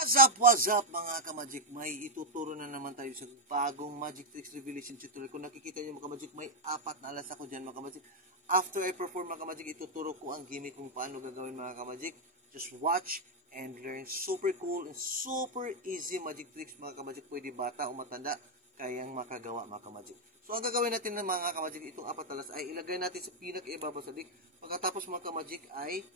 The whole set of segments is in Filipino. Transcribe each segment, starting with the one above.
What's up mga ka-Magic? May ituturo na naman tayo sa bagong Magic Tricks Revelation tutorial. Kung nakikita niyo mga ka-Magic, may 4 na alas ako dyan mga ka-Magic. After I perform mga ka-Magic, ituturo ko ang gimmick kung paano gagawin mga ka-Magic. Just watch and learn. Super cool and super easy Magic Tricks mga ka-Magic. Pwede bata o matanda, kayang makagawa mga ka-Magic. So ang gagawin natin ng mga ka-Magic, itong 4 alas ay ilagay natin sa pinaka-ibaba sa deck. Pagkatapos mga ka-Magic ay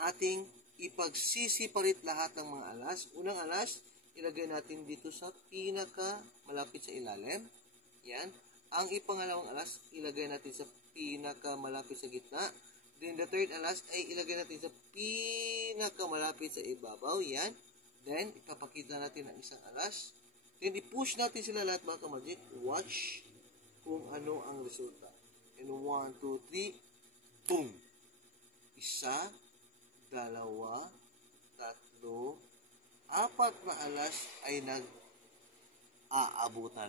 ating ipagsisiparit lahat ng mga alas. Unang alas, ilagay natin dito sa pinaka malapit sa ilalim. Yan. Ang ipangalawang alas, ilagay natin sa pinaka malapit sa gitna. Then the third alas ay ilagay natin sa pinaka malapit sa ibabaw. Yan. Then ipapakita natin ang isang alas. Then i-push natin sila lahat mga ka-Magic. Watch kung ano ang resulta. And 1, 2, 3. Boom! Isa, 2, 3, 4 na alas ay nag-aabutan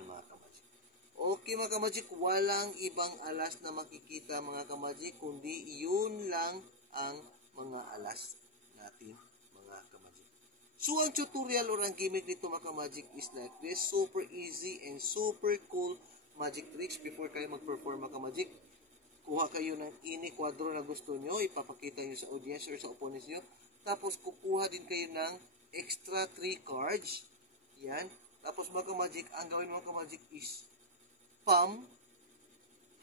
mga ka-Magic. Okay mga ka-Magic, walang ibang alas na makikita mga ka-Magic, kundi yun lang ang mga alas natin mga ka-Magic. So ang tutorial or ang gimmick nito mga ka-Magic is like this, super easy and super cool magic tricks. Before kayo mag-perform mga ka-Magic, kuha kayo ng any kwadro na gusto nyo, ipapakita nyo sa audience or sa opponents nyo. Tapos kukuha din kayo ng extra 3 cards. Yan. Tapos mga ka-Magic, ang gawin mga ka-Magic is palm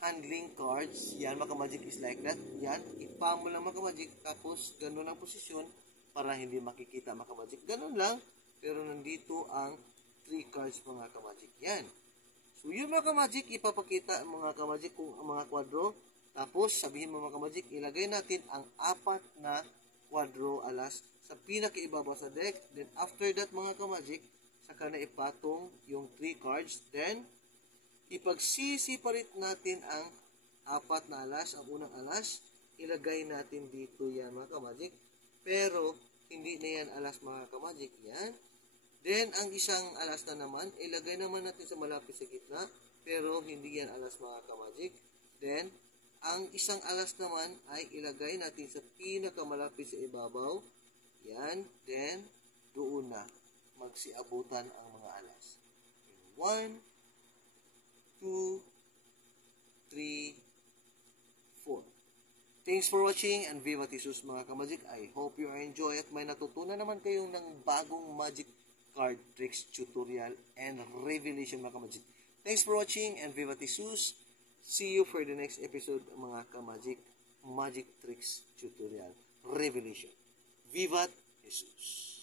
handling cards. Yan mga ka-Magic is like that. Yan. I-palm mo lang mga ka-Magic. Tapos ganun ang posisyon para hindi makikita mga ka-Magic. Ganun lang. Pero nandito ang 3 cards mga ka-Magic. Yan. So yun mga ka-Magic, ipapakita mga ka-Magic kung ang mga kwadro. Tapos, sabihin mo mga ka-Magic, ilagay natin ang 4 na kwadro alas sa pinakaibabaw sa deck. Then, after that mga ka-Magic, saka na ipatong yung 3 cards. Then, ipagsisiparit natin ang 4 na alas, ang unang alas. Ilagay natin dito yan mga ka-Magic. Pero, hindi na yan alas mga ka-Magic. Yan. Then, ang isang alas na naman, ilagay naman natin sa malapit sa gitna. Pero, hindi yan alas mga ka-Magic. Then, ang isang alas naman ay ilagay natin sa pinakamalapit sa ibabaw. Yan. Then, doon na magsiabutan ang mga alas. 1, 2, 3, 4. Thanks for watching and Viva Jesus mga ka-Magic. I hope you enjoy at may natutunan naman kayong ng bagong magic card tricks tutorial and revelation mga ka-Magic. Thanks for watching and Viva Jesus. See you for the next episode mga ka-Magic Magic Tricks Tutorial Revelation. Vivat Jesus!